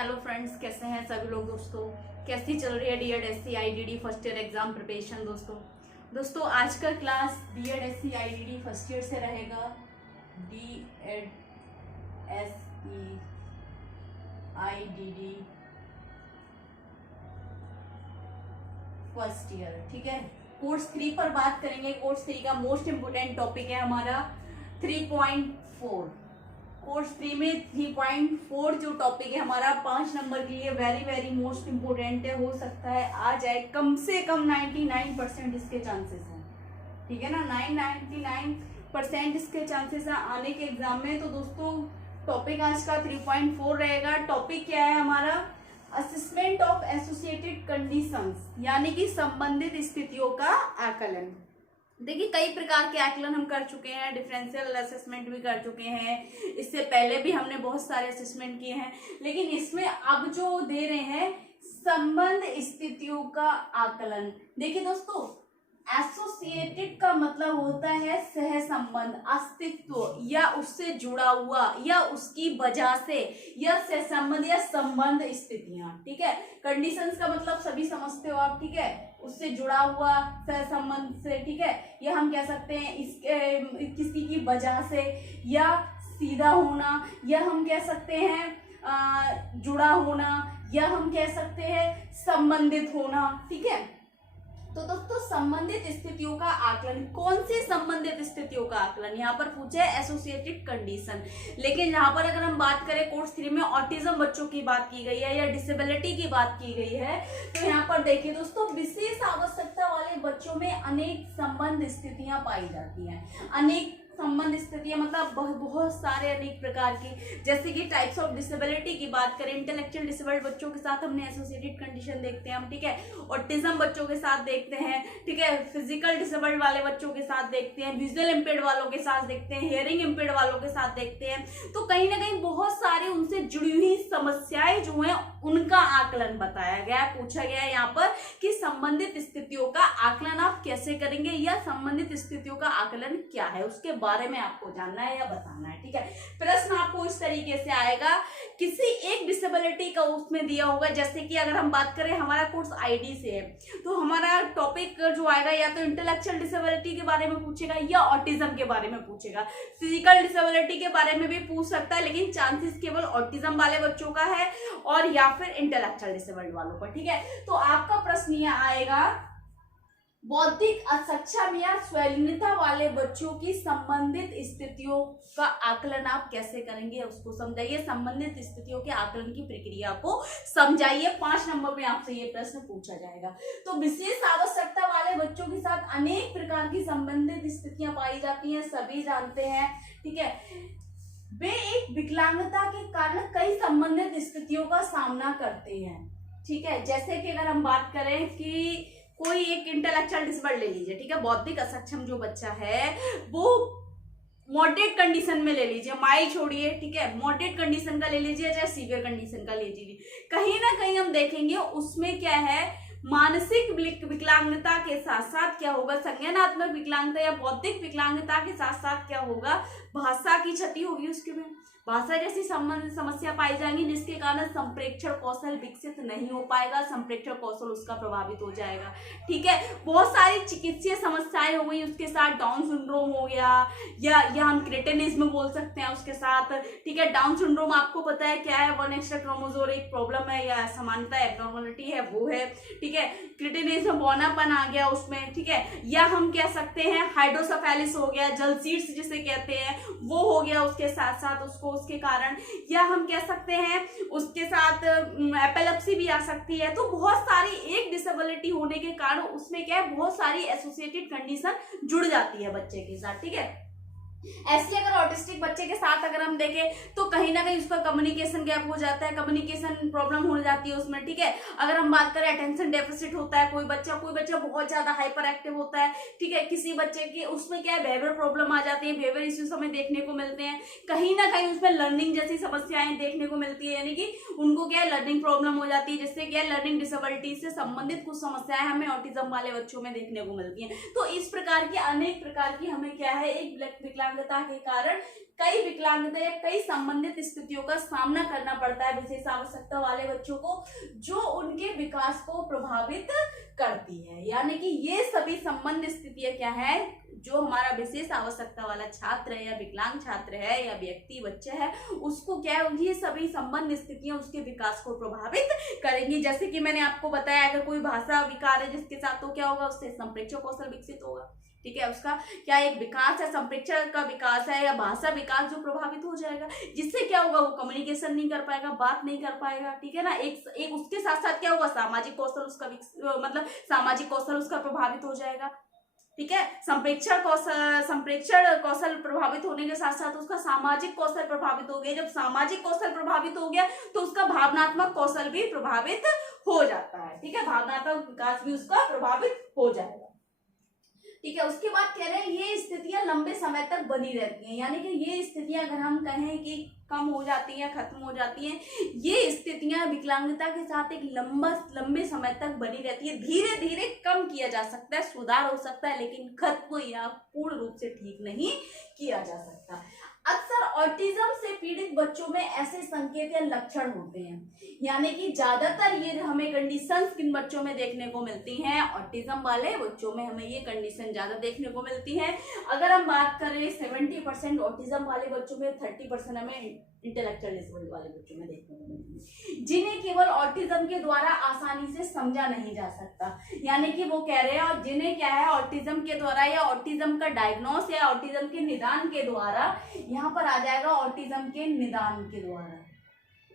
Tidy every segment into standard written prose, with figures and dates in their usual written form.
Hello friends, कैसे हैं सभी लोग। दोस्तों, कैसी चल रही है DED-SC IDD first year exam preparation. दोस्तों आज का class DED-SC IDD first year से रहेगा। DED-SC IDD फर्स्ट ईयर, ठीक है। कोर्स 3 पर बात करेंगे। कोर्स 3 का मोस्ट इम्पोर्टेंट टॉपिक है हमारा 3.4। कोर्स 3 में 3.4 जो टॉपिक है हमारा 5 नंबर के लिए वेरी वेरी मोस्ट इम्पोर्टेंट है। हो सकता है आ जाए, कम से कम 99% इसके चांसेस हैं, ठीक है ना। 99% इसके चांसेस हैं आने के एग्जाम में। तो दोस्तों टॉपिक आज का 3.4 रहेगा। टॉपिक क्या है हमारा? असेसमेंट ऑफ एसोसिएटेड कंडीशंस, यानी कि संबंधित स्थितियों का आकलन। देखिए कई प्रकार के आकलन हम कर चुके हैं, डिफरेंशियल असेसमेंट भी कर चुके हैं, इससे पहले भी हमने बहुत सारे असेसमेंट किए हैं, लेकिन इसमें अब जो दे रहे हैं संबंध स्थितियों का आकलन। देखिए दोस्तों, एसोसिएटेड का मतलब होता है सह संबंध, अस्तित्व या उससे जुड़ा हुआ या उसकी वजह से, या सह संबंध या संबंध स्थितियां, ठीक है। कंडीशंस का मतलब सभी समझते हो आप, ठीक है, उससे जुड़ा हुआ सह संबंध से, ठीक है। या हम कह सकते हैं इसके किसी की वजह से, या सीधा होना, या हम कह सकते हैं जुड़ा होना, या हम कह सकते हैं संबंधित होना, ठीक है। तो दोस्तों संबंधित स्थितियों का आकलन, कौन सी संबंधित स्थितियों का आकलन? यहाँ पर पूछे एसोसिएटेड कंडीशन। लेकिन यहाँ पर अगर हम बात करें कोर्स 3 में ऑटिज्म बच्चों की बात की गई है या डिसेबिलिटी की बात की गई है, तो यहाँ पर देखिए दोस्तों, विशेष आवश्यकता वाले बच्चों में अनेक संबंध स्थितियां पाई जाती हैं। अनेक संबंध स्थितियां मतलब बहुत सारे अनेक प्रकार की। जैसे कि टाइप्स ऑफ डिसेबिलिटी की बात करें, इंटेलेक्चुअल डिसेबल्ड बच्चों के साथ हमने एसोसिएटेड कंडीशन देखते हैं हम, ठीक है। ऑटिज्म बच्चों के साथ देखते हैं, ठीक है। फिजिकल डिसेबल्ड वाले बच्चों के साथ देखते हैं, विजुअल इम्पेयर्ड वालों के साथ देखते हैं, हियरिंग इम्पेयर्ड वालों के साथ देखते हैं। तो कहीं ना कहीं बहुत सारे उनसे जुड़ी हुई समस्याएं जो हैं उनका आकलन बताया गया है, पूछा गया है यहाँ पर कि संबंधित स्थितियों का आकलन आप कैसे करेंगे, या संबंधित स्थितियों का आकलन क्या है उसके बारे में आपको जानना है या बताना है, ठीक है। प्रश्न आपको इस तरीके से आएगा, किसी एक डिसेबिलिटी का उसमें दिया होगा। जैसे कि अगर हम बात करें हमारा कोर्स आईडी से है, तो हमारा टॉपिक जो आएगा या तो इंटेलेक्चुअल डिसेबिलिटी के बारे में पूछेगा या ऑटिज्म के बारे में पूछेगा। फिजिकल डिसेबिलिटी के बारे में भी पूछ सकता है, लेकिन चांसेस केवल ऑटिज्म वाले बच्चों का है और या फिर इंटेलेक्चुअल डिसेबल्ड वालों पर, ठीक है। तो आपका प्रश्न यह आएगा, बौद्धिक असक्षम या स्वलीनता वाले बच्चों की संबंधित स्थितियों का आकलन आप कैसे करेंगे, उसको समझाइए। संबंधित स्थितियों के आकलन की प्रक्रिया को समझाइए। 5 नंबर में आपसे ये प्रश्न पूछा जाएगा। तो विशेष आवश्यकता वाले बच्चों के साथ अनेक प्रकार की संबंधित स्थितियां पाई जाती हैं, सभी जानते हैं, ठीक है। वे एक विकलांगता के कारण कई संबंधित स्थितियों का सामना करते हैं, ठीक है। जैसे कि अगर हम बात करें कि कोई एक इंटेलेक्चुअल डिसेबल्ड ले लीजिए, ठीक है, बौद्धिक असक्षम जो बच्चा है वो मॉडरेट कंडीशन में ले लीजिए, माइल्ड छोड़िए, ठीक है, मॉडरेट कंडीशन का ले लीजिए चाहे सीवियर कंडीशन का ले लीजिए, कहीं ना कहीं हम देखेंगे उसमें क्या है, मानसिक विकलांगता के साथ साथ क्या होगा, संज्ञानात्मक विकलांगता या बौद्धिक विकलांगता के साथ साथ क्या होगा, भाषा की क्षति होगी उसके में, भाषा जैसी समस्या पाई जाएंगी, जिसके कारण संप्रेक्षण कौशल विकसित नहीं हो पाएगा, संप्रेक्षण कौशल उसका प्रभावित हो जाएगा, ठीक है। बहुत सारी चिकित्सीय समस्याएं हो गई उसके साथ, डाउन सिंड्रोम हो गया, या हम क्रेटिनिज्म बोल सकते हैं उसके साथ, ठीक है। डाउन सिंड्रोम आपको पता है क्या है, 1 एक्स्ट्रा क्रोमोसोम एक प्रॉब्लम है या समानता एब्नॉर्मलिटी है, वो है, ठीक है। क्रेटिनिज्म बौनापन आ गया उसमें, ठीक है। या हम कह सकते हैं हाइड्रोसेफेलिस हो गया, जलसीड्स जिसे कहते हैं वो हो गया उसके साथ साथ उसके कारण, या हम कह सकते हैं उसके साथ एपिलेप्सी भी आ सकती है। तो बहुत सारी एक डिसेबिलिटी होने के कारण उसमें क्या है, बहुत सारी एसोसिएटेड कंडीशन जुड़ जाती है बच्चे के साथ, ठीक है। ऐसे अगर ऑटिस्टिक बच्चे के साथ अगर हम देखें तो कहीं ना कहीं उसका कम्युनिकेशन गैप हो जाता है, कम्युनिकेशन प्रॉब्लम हो जाती है उसमें, ठीक है। अगर हम बात करें अटेंशन डेफिसिट होता है, कोई बच्चा बहुत ज्यादा हाइपर एक्टिव होता है, ठीक है। किसी बच्चे की उसमें क्या है, बिहेवियर प्रॉब्लम आ जाती है, बिहेवियर इश्यूज हमें देखने को मिलते हैं, कहीं ना कहीं उसमें लर्निंग जैसी समस्याएं देखने को मिलती है, यानी कि उनको क्या है, लर्निंग प्रॉब्लम हो जाती है, जिससे क्या है, लर्निंग डिसेबिलिटी से संबंधित कुछ समस्याएं हमें ऑटिज्म वाले बच्चों में देखने को मिलती है। तो इस प्रकार की अनेक प्रकार की हमें क्या है, एक विकलांगता विकलांगता के कारण कई विकलांगता या कई संबंधित स्थितियों का सामना करना पड़ता है विशेष आवश्यकता वाले बच्चों को, जो उनके विकास को प्रभावित करती है। यानी कि ये सभी संबंध स्थितियां क्या है, जो हमारा विशेष आवश्यकता वाला छात्र है या विकलांग छात्र है या व्यक्ति बच्चा है, उसको क्या है, ये सभी संबंध स्थितियां उसके विकास को प्रभावित करेंगी। जैसे कि मैंने आपको बताया, अगर कोई भाषा विकार है जिसके साथ, तो क्या होगा, उससे संप्रेक्षण कौशल विकसित होगा। ठीक है, उसका क्या एक विकास है, संप्रेक्षण का विकास है या भाषा विकास जो प्रभावित हो जाएगा, जिससे क्या होगा, वो कम्युनिकेशन नहीं कर पाएगा, बात नहीं कर पाएगा। ठीक है ना, एक उसके साथ साथ क्या होगा, सामाजिक कौशल उसका मतलब सामाजिक कौशल उसका प्रभावित हो जाएगा। ठीक है, संप्रेक्षण कौशल प्रभावित होने के साथ साथ उसका सामाजिक कौशल प्रभावित हो गया। जब सामाजिक कौशल प्रभावित हो गया तो उसका भावनात्मक कौशल भी प्रभावित हो जाता है। ठीक है, भावनात्मक विकास भी उसका प्रभावित हो जाएगा। ठीक है, उसके बाद कह रहे हैं ये स्थितियां लंबे समय तक बनी रहती हैं। यानी कि ये स्थितियां अगर हम कहें कि कम हो जाती हैं, खत्म हो जाती हैं, ये स्थितियां विकलांगता के साथ एक लंबे समय तक बनी रहती है। धीरे धीरे कम किया जा सकता है, सुधार हो सकता है, लेकिन खत्म या पूर्ण रूप से ठीक नहीं किया जा सकता। अक्सर ऑटिज्म से पीड़ित बच्चों में ऐसे संकेत या लक्षण होते हैं, यानी कि ज्यादातर ये हमें कंडीशंस किन बच्चों में देखने को मिलती हैं, ऑटिज्म वाले बच्चों में हमें ये कंडीशन ज्यादा देखने को मिलती है। अगर हम बात करें 70% ऑटिज्म वाले बच्चों में, 30% हमें इंटेलेक्चुअल डिसेबल्ड वाले बच्चों में देखने को मिलती है, जिन्हें केवल ऑटिज्म के द्वारा आसानी से समझा नहीं जा सकता। यानी कि वो कह रहे हैं, और जिन्हें क्या है, ऑटिज्म के द्वारा या ऑटिज्म का डायग्नोस या ऑटिज्म के निदान के द्वारा, यहाँ पर आ जाएगा ऑटिज्म के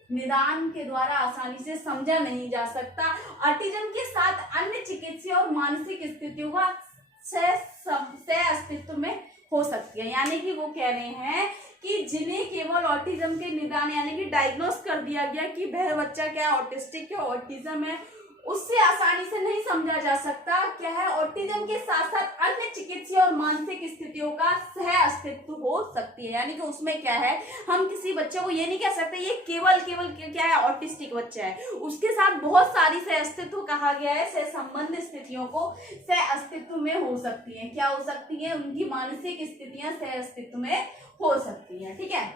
निदान के द्वारा आसानी से समझा नहीं जा सकता। ऑटिज्म के साथ अन्य चिकित्सीय और मानसिक स्थितियों का सह अस्तित्व में हो सकती है। यानी कि वो कह रहे हैं कि जिन्हें केवल ऑटिज्म के निदान यानी कि डायग्नोस कर दिया गया कि वह बच्चा क्या ऑटिस्टिक है, ऑटिज्म है, उससे आसानी से नहीं समझा जा सकता क्या है, ऑटिज्म के साथ साथ अन्य चिकित्सीय और मानसिक स्थितियों का सह अस्तित्व हो सकती है। यानी कि उसमें क्या है, हम किसी बच्चे को ये नहीं कह सकते ये केवल क्या है, ऑटिस्टिक बच्चा है, उसके साथ बहुत सारी सह अस्तित्व कहा गया है, सह संबंध स्थितियों को सह अस्तित्व में हो सकती है। क्या हो सकती है, उनकी मानसिक स्थितियां सह अस्तित्व में हो सकती है। ठीक है,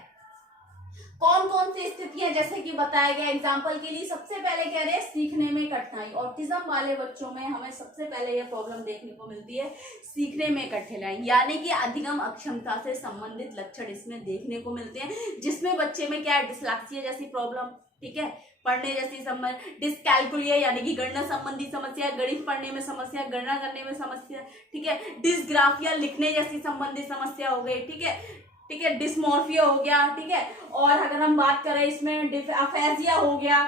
कौन कौन सी स्थितियां जैसे कि बताया गया, एग्जांपल के लिए सबसे पहले कह रहे हैं सीखने में कठिनाई। ऑटिज्म वाले बच्चों में हमें सबसे पहले यह प्रॉब्लम देखने को मिलती है, सीखने में कठिनाई, यानी कि अधिगम अक्षमता से संबंधित लक्षण इसमें देखने को मिलते हैं, जिसमें बच्चे में क्या है, डिस्लेक्सिया जैसी प्रॉब्लम, ठीक है, पढ़ने जैसी संबंध, डिस्कैल्कुलिया यानी कि गणना संबंधी समस्या, गणित पढ़ने में समस्या, गणना करने में समस्या, ठीक है, डिस्ग्राफिया लिखने जैसी संबंधी समस्या हो गई, ठीक है, डिस्मोर्फिया हो गया, ठीक है, और अगर हम बात करें इसमें अफेजिया हो गया,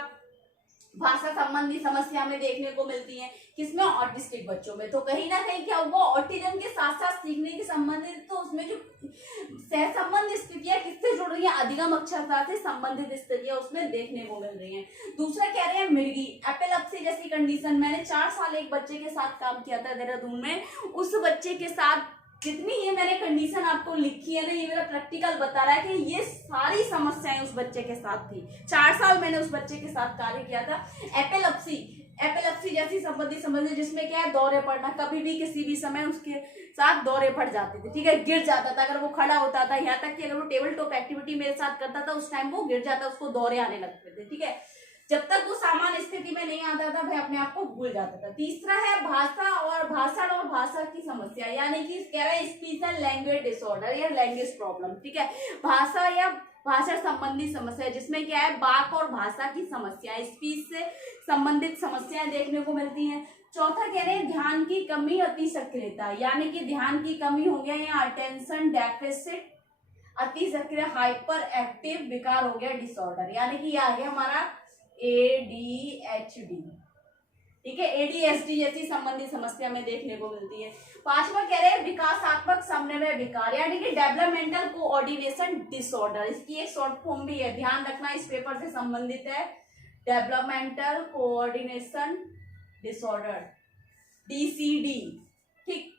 भाषा संबंधी समस्या में देखने को मिलती है, किसमें, ऑटिस्टिक बच्चों में। तो कहीं ना कहीं क्या हुआ, ऑटिज्म के साथ साथ सीखने के संबंधित, तो उसमें जो सह संबंध स्थितियां किससे जुड़ रही है, अधिगम अक्षमता से संबंधित स्थितियां उसमें देखने को मिल रही हैं। दूसरा कह रहे हैं मिर्गी, एपिलेप्सी जैसी कंडीशन। मैंने 4 साल एक बच्चे के साथ काम किया था देहरादून में, उस बच्चे के साथ जितनी ये मैंने कंडीशन आपको लिखी है ना, ये मेरा प्रैक्टिकल बता रहा है कि ये सारी समस्याएं उस बच्चे के साथ थी। 4 साल मैंने उस बच्चे के साथ कार्य किया था। एपिलेप्सी जैसी संबंधी समस्या, जिसमें क्या है, दौरे पड़ना, कभी भी किसी भी समय उसके साथ दौरे पड़ जाते थे, ठीक है, गिर जाता था अगर वो खड़ा होता था, यहाँ तक कि अगर वो टेबल टॉप एक्टिविटी मेरे साथ करता था उस टाइम वो गिर जाता, उसको दौरे आने लगते थे, ठीक है, जब तक वो सामान्य स्थिति में नहीं आता था वह अपने आप को भूल जाता था। तीसरा है भाषा और भाषण और भाषा की समस्या, यानी कि कह रहे हैं स्पीच एंड लैंग्वेज डिसऑर्डर या लैंग्वेज प्रॉब्लम, ठीक है, भाषा या भाषा संबंधी समस्या, जिसमें क्या है, बाक और भाषा की समस्या, स्पीच से संबंधित समस्याएं देखने को मिलती हैं। चौथा कह रहे हैं ध्यान की कमी, अति सक्रियता, यानी कि ध्यान की कमी हो गया या अटेंशन डेफिसिट, अति सक्रिय हाइपर एक्टिव विकार हो गया डिसऑर्डर, यानी कि आ गया हमारा ADHD, ठीक है, ADHD जैसी संबंधी समस्या में देखने को मिलती है। 5वां कह रहे हैं विकासात्मक समन्वय विकार, यानी कि डेवलपमेंटल कोऑर्डिनेशन डिसऑर्डर, इसकी एक शॉर्ट फॉर्म भी है, ध्यान रखना इस पेपर से संबंधित है, डेवलपमेंटल कोऑर्डिनेशन डिसऑर्डर, DCD, ठीक।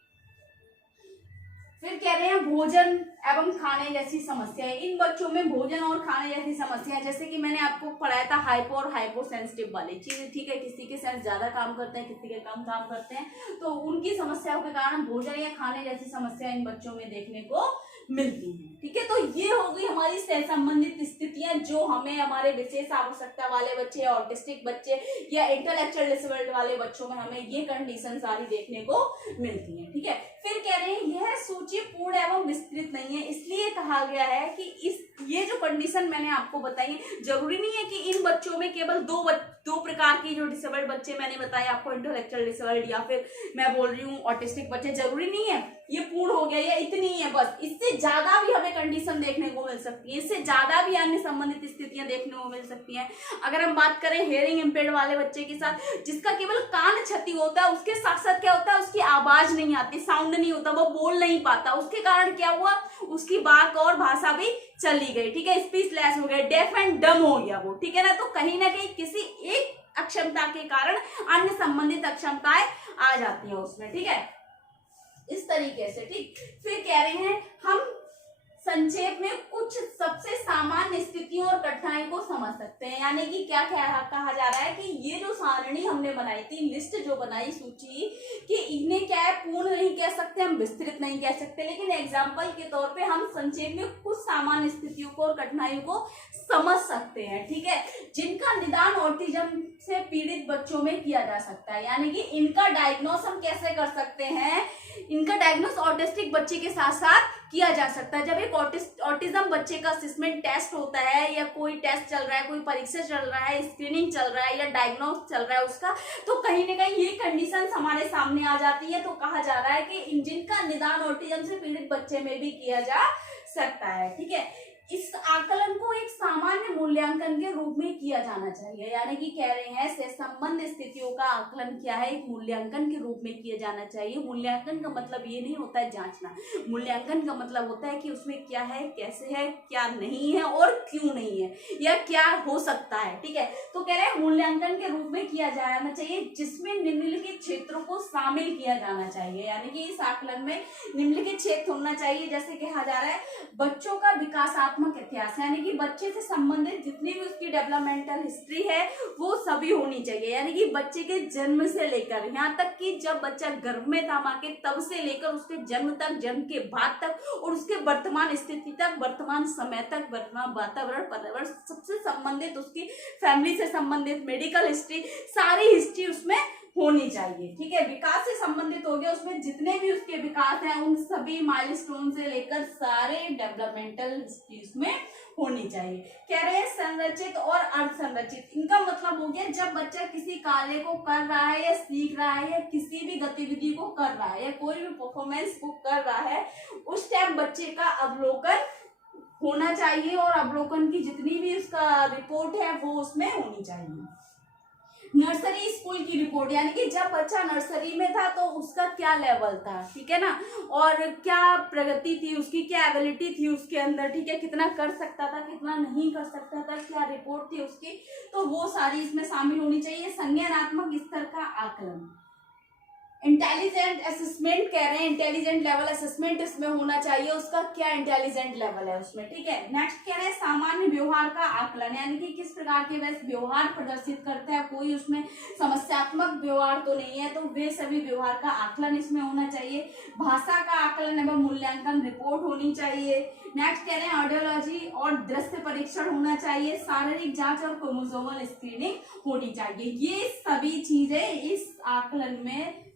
फिर कह रहे हैं भोजन एवं खाने जैसी समस्याएं, इन बच्चों में भोजन और खाने जैसी समस्याएं, जैसे कि मैंने आपको पढ़ाया था हाइपो और हाइपोसेंसिटिव वाली चीजें, ठीक है, किसी के सेंस ज्यादा काम करते हैं, किसी के कम काम करते हैं, तो उनकी समस्याओं के कारण भोजन या खाने जैसी समस्या इन बच्चों में देखने को मिलती हैं। ठीक है, तो ये हो गई हमारी सह संबंधित स्थितियां जो हमें हमारे विशेष आवश्यकता वाले बच्चे, ऑटिस्टिक बच्चे या इंटेलेक्चुअल डिसेबल्ड वाले बच्चों में हमें ये कंडीशन सारी देखने को मिलती हैं। ठीक है, फिर कह रहे हैं यह सूची पूर्ण एवं विस्तृत नहीं है, इसलिए कहा गया है कि ये जो कंडीशन मैंने आपको बताई, जरूरी नहीं है कि इन बच्चों में केवल दो प्रकार की जो डिसेबल्ड बच्चे मैंने बताए आपको, इंटेलेक्चुअल डिसेबल्ड या फिर मैं बोल रही हूँ ऑटिस्टिक बच्चे, जरूरी नहीं है ये पूर्ण हो गया या इतनी ही है बस। इससे ज्यादा भी हमें कंडीशन देखने को मिल सकती है, इससे ज्यादा भी अन्य संबंधित स्थितियां देखने को मिल सकती हैं। अगर हम बात करें हेयरिंग इम्पेयर्ड वाले बच्चे के साथ, जिसका केवल कान क्षति होता है, उसके साथ साथ क्या होता है, उसकी आवाज नहीं आती, साउंड नहीं होता, वो बोल नहीं पाता, उसके कारण क्या हुआ, उसकी बात और भाषा भी चली गई। ठीक है, स्पीचलेस हो गया, डेफ एंड डम हो गया वो। ठीक है ना, तो कहीं ना कहीं किसी एक अक्षमता के कारण अन्य संबंधित अक्षमताएं आ जाती हैं उसमें। ठीक है, इस तरीके से। ठीक, फिर कह रहे हैं हम संक्षेप में कुछ सबसे सामान्य स्थितियों और कठिनाई को समझ सकते हैं। यानी कि क्या कहा जा रहा है कि ये जो सारणी हमने बनाई थी, लिस्ट जो बनाई, सूची, कि इन्हें क्या है, पूर्ण नहीं कह सकते, हम विस्तृत नहीं कह सकते, लेकिन एग्जाम्पल के तौर पे हम संक्षेप में कुछ सामान्य स्थितियों को और कठिनाइयों को समझ सकते हैं। ठीक है, जिनका निदान ऑटिज्म से पीड़ित बच्चों में किया जा सकता है। यानी कि इनका डायग्नोस हम कैसे कर सकते हैं, इनका डायग्नोस ऑटिस्टिक बच्चे के साथ साथ किया जा सकता है। जब एक ऑटिज्म बच्चे का असेसमेंट टेस्ट होता है या कोई टेस्ट चल रहा है, कोई परीक्षा चल रहा है, स्क्रीनिंग चल रहा है या डायग्नोस चल रहा है उसका, तो कहीं ना कहीं ये कंडीशंस हमारे सामने आ जाती है। तो कहा जा रहा है कि जिनका निदान ऑटिज्म से पीड़ित बच्चे में भी किया जा सकता है। ठीक है, इस आकलन को एक सामान्य मूल्यांकन के रूप में किया जाना चाहिए। यानी कि कह रहे हैं सहसंबंध स्थितियों का आकलन क्या है, एक मूल्यांकन के रूप में किया जाना चाहिए। मूल्यांकन का मतलब ये नहीं होता है जांचना, मूल्यांकन का मतलब होता है कि उसमें क्या है, कैसे है, क्या नहीं है और क्यों नहीं है या क्या हो सकता है। ठीक है, तो कह रहे हैं मूल्यांकन के रूप में किया जाना चाहिए, जिसमें निम्नलिखित क्षेत्रों को शामिल किया जाना चाहिए। यानी कि इस आकलन में निम्नलिखित क्षेत्र होना चाहिए, जैसे कहा जा रहा है बच्चों का विकासात्मक इतिहास, यानी कि बच्चे से संबंधित जितनी भी उसकी डेवलपमेंटल हिस्ट्री है वो सभी होनी चाहिए। यानी कि बच्चे के जन्म से लेकर यहाँ तक कि जब बच्चा गर्भ में था मां के, तब से लेकर उसके जन्म तक, जन्म के बाद तक और उसके वर्तमान स्थिति तक, वर्तमान समय तक, वर्तमान वातावरण, पर्यावरण सबसे संबंधित, उसकी फैमिली से संबंधित मेडिकल हिस्ट्री, सारी हिस्ट्री उसमें होनी चाहिए। ठीक है, विकास से संबंधित हो गया, उसमें जितने भी उसके विकास हैं उन सभी माइलस्टोन से लेकर सारे डेवलपमेंटल हिस्ट्री उसमें होनी चाहिए। कह रहे हैं संरचित और अर्धसंरचित, इनका मतलब हो गया जब बच्चा किसी कार्य को कर रहा है या सीख रहा है या किसी भी गतिविधि को कर रहा है या कोई भी परफॉर्मेंस को कर रहा है, उस टाइम बच्चे का अवलोकन होना चाहिए और अवलोकन की जितनी भी उसका रिपोर्ट है वो उसमें होनी चाहिए। नर्सरी स्कूल की रिपोर्ट, यानी कि जब बच्चा नर्सरी में था तो उसका क्या लेवल था, ठीक है ना, और क्या प्रगति थी उसकी, क्या एबिलिटी थी उसके अंदर, ठीक है, कितना कर सकता था, कितना नहीं कर सकता था, क्या रिपोर्ट थी उसकी, तो वो सारी इसमें शामिल होनी चाहिए। संज्ञानात्मक स्तर का आकलन, इंटेलिजेंट असेसमेंट कह रहे हैं, इंटेलिजेंट लेवल असेसमेंट इसमें होना चाहिए, उसका क्या इंटेलिजेंट लेवल है उसमें। ठीक है, नेक्स्ट कह रहे हैं सामान्य व्यवहार का आकलन, यानी कि किस प्रकार के वैसे व्यवहार प्रदर्शित करता है, कोई उसमें समस्यात्मक व्यवहार तो नहीं है, तो वे सभी व्यवहार का आकलन इसमें होना चाहिए। भाषा का आकलन एवं मूल्यांकन रिपोर्ट होनी चाहिए। नेक्स्ट कह रहे हैं ऑडियोलॉजी और दृश्य परीक्षण होना चाहिए, शारीरिक जांच और क्रोमोसोमल स्क्रीनिंग होनी चाहिए। ये सभी चीजें इस आकलन में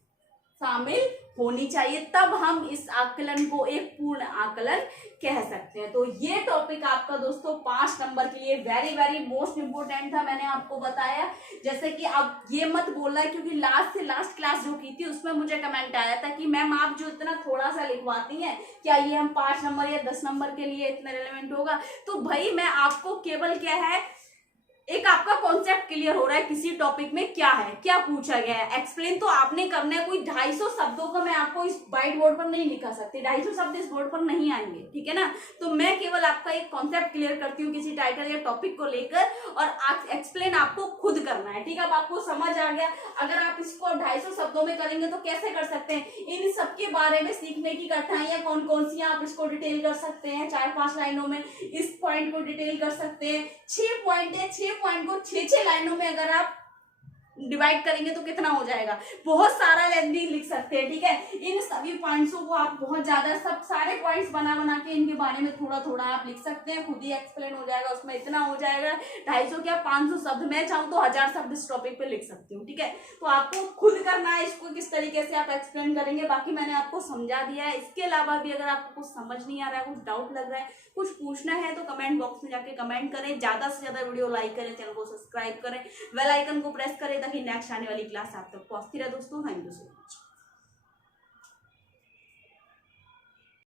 शामिल होनी चाहिए, तब हम इस आकलन को एक पूर्ण आकलन कह सकते हैं। तो ये टॉपिक आपका दोस्तों 5 नंबर के लिए वेरी वेरी मोस्ट इंपोर्टेंट था, मैंने आपको बताया। जैसे कि अब ये मत बोलना है, क्योंकि लास्ट से लास्ट क्लास जो की थी उसमें मुझे कमेंट आया था कि मैम आप जो इतना थोड़ा सा लिखवाती हैं, क्या ये हम 5 नंबर या 10 नंबर के लिए इतना रिलेवेंट होगा। तो भाई मैं आपको केवल क्या है, एक आपका कॉन्सेप्ट क्लियर हो रहा है किसी टॉपिक में क्या है, क्या पूछा गया है, एक्सप्लेन तो आपने करना है। कोई 250 शब्दों का मैं आपको इस व्हाइट बोर्ड पर नहीं लिखा सकती, 250 शब्द इस बोर्ड पर नहीं आएंगे, ठीक है ना। तो मैं केवल आपका एक कॉन्सेप्ट क्लियर करती हूँ किसी टाइटल या टॉपिक को लेकर, और एक्सप्लेन आपको खुद करना है। ठीक है, अब आपको समझ आ गया। अगर आप इसको 250 शब्दों में करेंगे तो कैसे कर सकते हैं, इन सबके बारे में सीखने की कठिनाइयां कौन कौन सी, आप इसको डिटेल कर सकते हैं 4-5 लाइनों में, इस पॉइंट को डिटेल कर सकते हैं। 6 पॉइंट है, 6 पॉइंट को 6 लाइनों में अगर आप डिवाइड करेंगे तो कितना हो जाएगा, बहुत सारा लेंथी लिख सकते हैं, ठीक है। इन सभी पॉइंट्सों को आप बहुत ज्यादा सब सारे पॉइंट्स बना बना के इनके बारे में थोड़ा थोड़ा आप लिख सकते हैं, खुद ही एक्सप्लेन हो जाएगा, उसमें इतना हो जाएगा 250 क्या 500 शब्द, मैं चाहूँ तो 1000 शब्द इस टॉपिक पे लिख सकती हूँ, ठीक है। तो आपको खुद करना है इसको किस तरीके से आप एक्सप्लेन करेंगे, बाकी मैंने आपको समझा दिया है। इसके अलावा भी अगर आपको कुछ समझ नहीं आ रहा है, कुछ डाउट लग रहा है, कुछ पूछना है तो कमेंट बॉक्स में जाके कमेंट करें, ज्यादा से ज्यादा वीडियो लाइक करें, चैनल को सब्सक्राइब करें, बेल आइकन को प्रेस करें ताकि नेक्स्ट आने वाली क्लास आप तक पहुंचती रहे। दोस्तों थैंक यू सो मच।